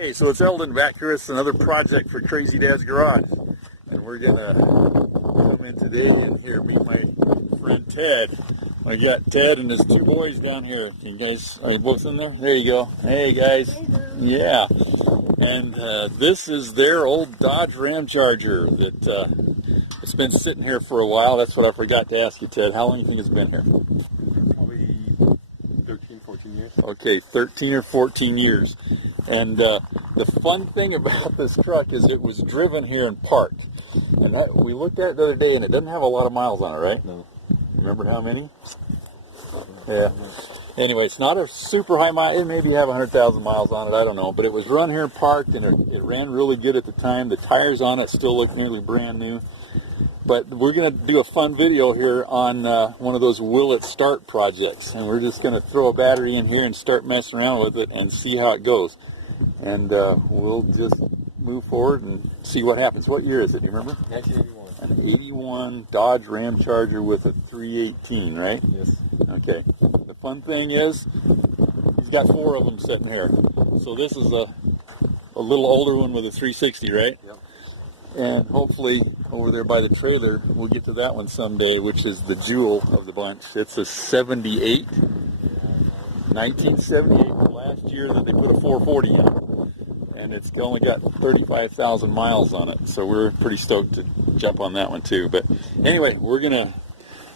Hey, so it's Eldon back here. It's another project for Crazy Dad's Garage. And we're going to come in today and here meet my friend Ted. I got Ted and his two boys down here. You guys, are you both in there? There you go. Hey, guys. Yeah. And this is their old Dodge Ramcharger that it's been sitting here for a while. That's what I forgot to ask you, Ted. How long do you think it's been here? Probably 13, 14 years. Okay, 13 or 14 years. And the fun thing about this truck is it was driven here and parked. And we looked at it the other day, and it doesn't have a lot of miles on it, right? No. Remember how many? Yeah. Anyway, it's not a super high mile. It maybe have 100,000 miles on it. I don't know. But it was run here and parked, and it ran really good at the time. The tires on it still look nearly brand new. But we're going to do a fun video here on one of those will it start projects. And we're just going to throw a battery in here and start messing around with it and see how it goes. And we'll just move forward and see what happens. What year is it? Do you remember? 1981. An 81 Dodge Ramcharger with a 318, right? Yes. Okay. The fun thing is, he's got 4 of them sitting here. So this is a little older one with a 360, right? Yep. And hopefully over there by the trailer, we'll get to that one someday, which is the jewel of the bunch. It's a 78, 1978, the last year that they put a 440 in it. And it's only got 35,000 miles on it. So we're pretty stoked to jump on that one too. But anyway, we're going to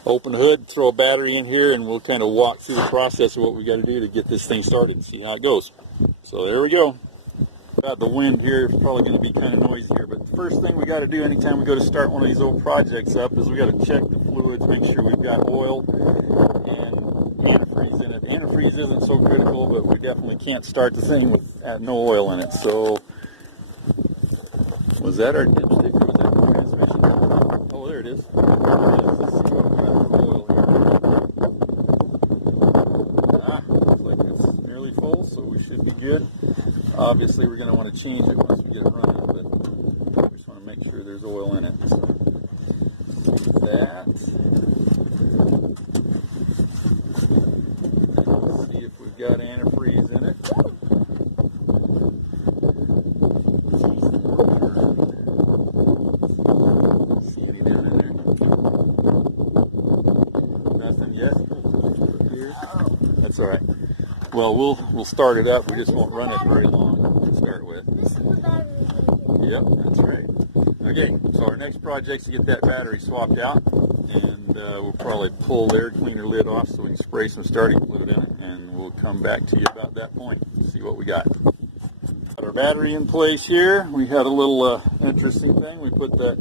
open the hood, throw a battery in here, and we'll kind of walk through the process of what we got to do to get this thing started and see how it goes. So there we go. Got the wind here, it's probably going to be kind of noisy here, but the first thing we got to do anytime we go to start one of these old projects up is we got to check the fluids, make sure we've got oil and antifreeze in it. Antifreeze isn't so critical, but we definitely can't start the thing with no oil in it. So, was that our dipstick or was that the transmission? Oh, there it is. Let's see what we got for oil here. Looks like it's nearly full, so we should be good. Obviously, we're going to want to change it once we get it running, but we just want to make sure there's oil in it. So, that. Let's see if we've got antifreeze in it. See any down in there? Nothing yet? Here? That's all right. Well, we'll start it up. We just won't run it very long to start with. Yep, that's right. Okay, so our next project's to get that battery swapped out, and we'll probably pull the air cleaner lid off so we can spray some starting fluid in it, and we'll come back to you about that point and see what we got. Got our battery in place here. We had a little interesting thing. We put the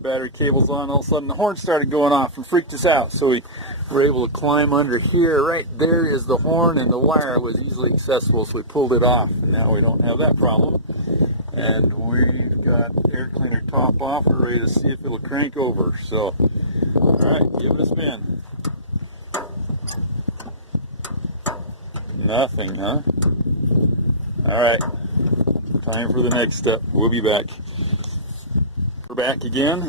battery cables on, all of a sudden the horn started going off and freaked us out, so we were able to climb under here. Right there is the horn, and the wire was easily accessible, so we pulled it off. And now we don't have that problem. And we've got air cleaner top off. We're ready to see if it'll crank over. So, all right, give it a spin. Nothing, huh? All right, time for the next step. We'll be back. We're back again.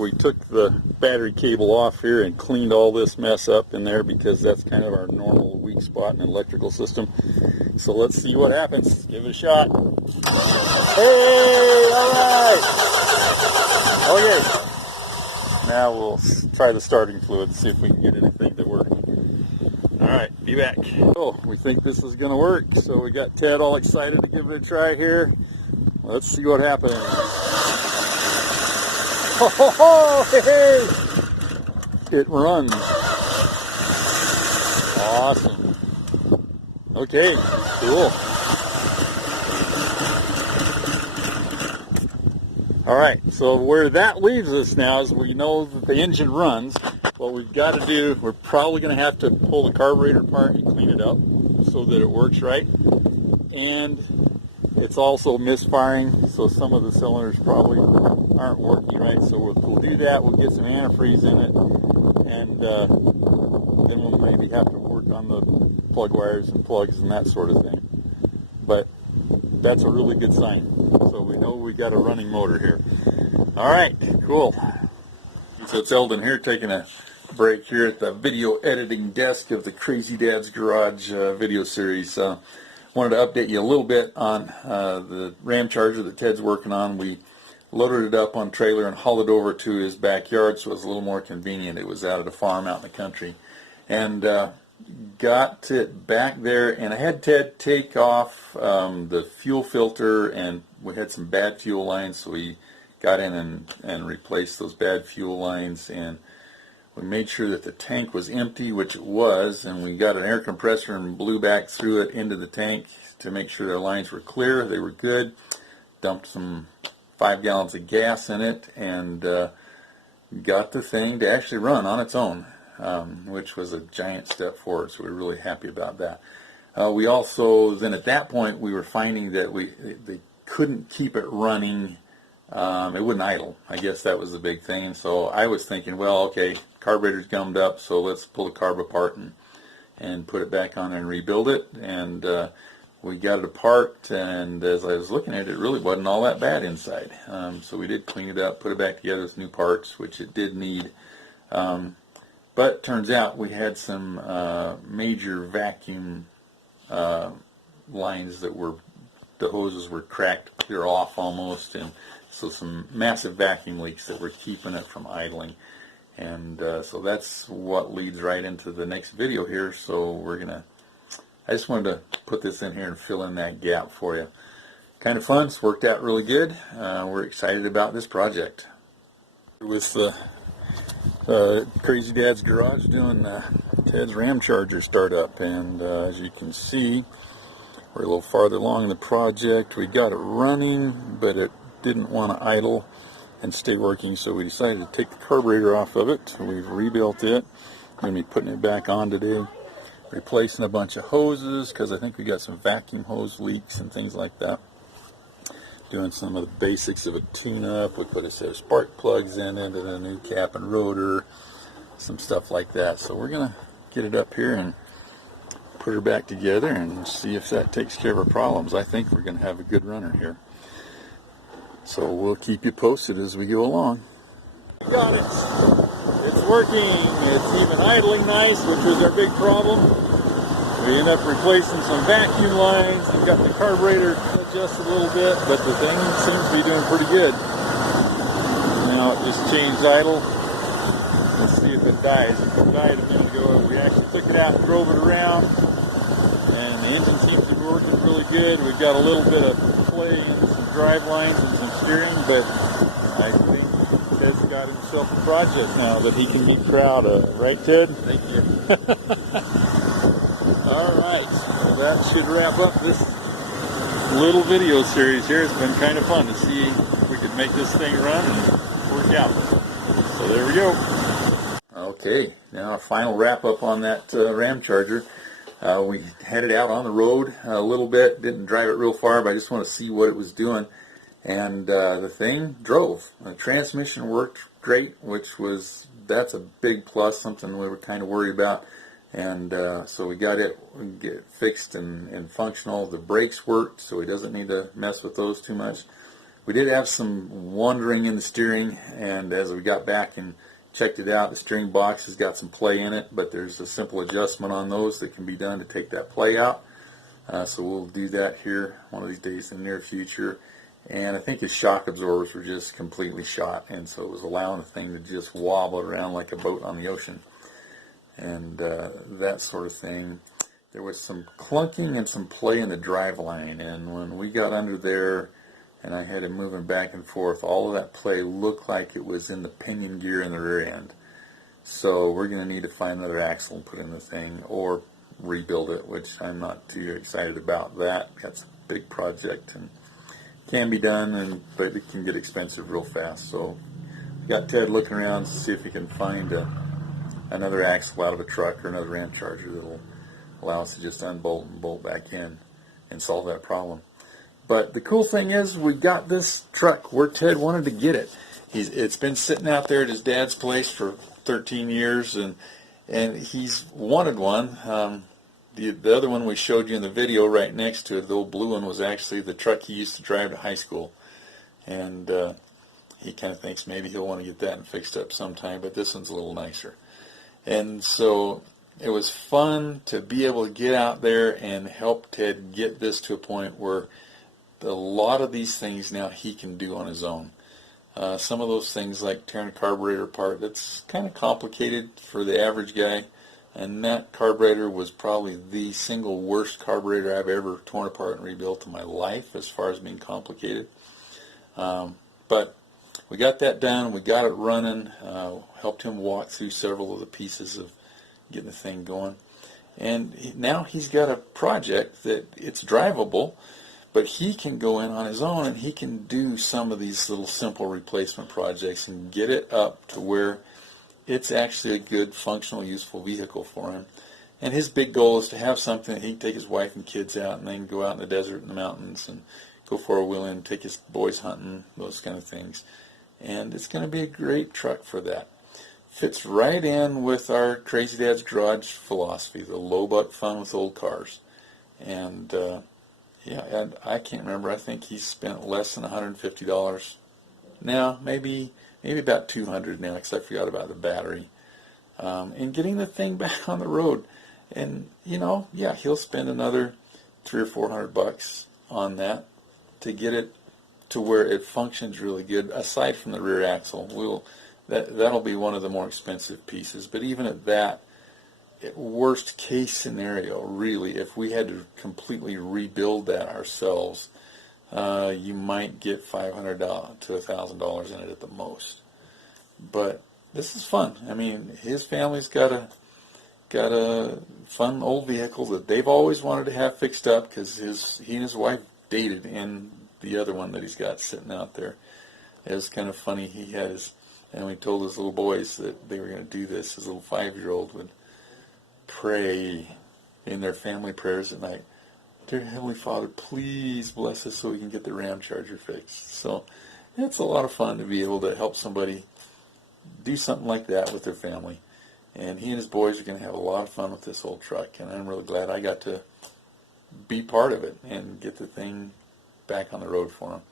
We took the battery cable off here and cleaned all this mess up in there because that's kind of our normal weak spot in an electrical system. So let's see what happens. Give it a shot. Hey, all right. Okay. Now we'll try the starting fluid and see if we can get anything to work. All right, be back. Oh, we think this is going to work. So we got Ted all excited to give it a try here. Let's see what happens. Oh, hey! It runs. Awesome. Okay, cool. All right, so where that leaves us now is we know that the engine runs. What we've got to do, we're probably going to have to pull the carburetor apart and clean it up so that it works right. And it's also misfiring, so some of the cylinders probably aren't working right. So we'll do that. We'll get some antifreeze in it, and then we'll maybe have to work on the plug wires and plugs and that sort of thing. But that's a really good sign. So we know we got a running motor here. All right, cool. So it's Eldon here taking a break here at the video editing desk of the Crazy Dad's Garage video series. wanted to update you a little bit on the Ramcharger that Ted's working on. We loaded it up on a trailer and hauled it over to his backyard, so it was a little more convenient. It was out at a farm out in the country. And got it back there, and I had Ted take off the fuel filter, and we had some bad fuel lines, so we got in and replaced those bad fuel lines, and we made sure that the tank was empty, which it was, and we got an air compressor and blew back through it into the tank to make sure the lines were clear. They were good. Dumped some 5 gallons of gas in it, and got the thing to actually run on its own, which was a giant step forward, so we're really happy about that. We also, then at that point, we were finding that they couldn't keep it running. It wouldn't idle. I guess that was the big thing. And so I was thinking, well, okay, carburetor's gummed up, so let's pull the carb apart and put it back on and rebuild it. And we got it apart, and as I was looking at it, it really wasn't all that bad inside. So we did clean it up, put it back together with new parts, which it did need. But turns out we had some major vacuum lines that the hoses were cracked clear off almost, and so some massive vacuum leaks that were keeping it from idling. And so that's what leads right into the next video here. So I just wanted to put this in here and fill in that gap for you. Kind of fun. It's worked out really good. We're excited about this project. With Crazy Dad's Garage doing Ted's Ramcharger startup, and as you can see, we're a little farther along in the project. We got it running, but it didn't want to idle and stay working, so we decided to take the carburetor off of it. So we've rebuilt it. I'm going to be putting it back on today, replacing a bunch of hoses because I think we got some vacuum hose leaks and things like that. Doing some of the basics of a tune-up. We put a set of spark plugs in it and a new cap and rotor, some stuff like that. So we're going to get it up here and put her back together and see if that takes care of our problems. I think we're going to have a good runner here. So we'll keep you posted as we go along. We got it. It's working. It's even idling nice, which was our big problem. We ended up replacing some vacuum lines and got the carburetor adjusted a little bit, but the thing seems to be doing pretty good. Now it just changed idle. Let's see if it dies. If it died a minute ago, we actually took it out and drove it around, and the engine seems to be working really good. We've got a little bit of play in some drive lines and some steering, but I think Ted's got himself a project now that he can be proud of. Right, Ted? Thank you. All right, well, that should wrap up this little video series here. It's been kind of fun to see if we could make this thing run and work out. So there we go. Okay, now a final wrap up on that Ramcharger. We had it out on the road a little bit, didn't drive it real far, but I just want to see what it was doing. And the thing drove. The transmission worked great, that's a big plus, something we were kind of worried about. And so we got it fixed and functional. The brakes worked, so he doesn't need to mess with those too much. We did have some wandering in the steering, and as we got back and checked it out, the steering box has got some play in it, but there's a simple adjustment on those that can be done to take that play out. So we'll do that here one of these days in the near future. And I think his shock absorbers were just completely shot, and so it was allowing the thing to just wobble around like a boat on the ocean. And that sort of thing. There was some clunking and some play in the drive line, and when we got under there and I had him moving back and forth, all of that play looked like it was in the pinion gear in the rear end. So we're going to need to find another axle and put in the thing, or rebuild it, which I'm not too excited about that. That's a big project and can be done, but it can get expensive real fast. So we got Ted looking around to see if he can find another axle out of a truck or another Ramcharger that will allow us to just unbolt and bolt back in and solve that problem. But the cool thing is we got this truck where Ted wanted to get it. It's been sitting out there at his dad's place for 13 years, and he's wanted one. The other one we showed you in the video right next to it, the old blue one, was actually the truck he used to drive to high school. And he kind of thinks maybe he'll want to get that fixed up sometime, but this one's a little nicer. And so it was fun to be able to get out there and help Ted get this to a point where a lot of these things now he can do on his own. Some of those things like tearing a carburetor apart, that's kind of complicated for the average guy. And that carburetor was probably the single worst carburetor I've ever torn apart and rebuilt in my life as far as being complicated. But we got that done. We got it running. Helped him walk through several of the pieces of getting the thing going. And now he's got a project that it's drivable, but he can go in on his own and he can do some of these little simple replacement projects and get it up to where it's actually a good, functional, useful vehicle for him. And his big goal is to have something that he can take his wife and kids out and then go out in the desert and the mountains and go four-wheeling, take his boys hunting, those kind of things. And it's going to be a great truck for that. Fits right in with our Crazy Dad's Garage philosophy, the low buck fun with old cars. And yeah, and I can't remember. I think he spent less than $150 now, maybe about $200 now, because I forgot about the battery. And getting the thing back on the road, and yeah, he'll spend another $300 or $400 on that to get it to where it functions really good. Aside from the rear axle, that'll be one of the more expensive pieces. But even at that, worst case scenario, really, if we had to completely rebuild that ourselves, you might get $500 to $1,000 in it at the most. But this is fun. I mean, his family's got a fun old vehicle that they've always wanted to have fixed up because he and his wife dated in the other one that he's got sitting out there. It was kind of funny. And we told his little boys that they were going to do this. His little 5-year-old would pray in their family prayers at night, "Dear Heavenly Father, please bless us so we can get the Ramcharger fixed." So it's a lot of fun to be able to help somebody do something like that with their family. And he and his boys are going to have a lot of fun with this old truck, and I'm really glad I got to be part of it and get the thing back on the road for him.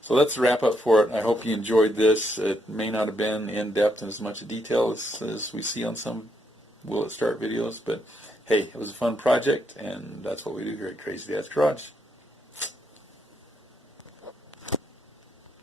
So that's the wrap up for it. I hope you enjoyed this. It may not have been in depth and as much detail as we see on some Will It Start videos, but hey, it was a fun project, and that's what we do here at Crazy Dad's Garage.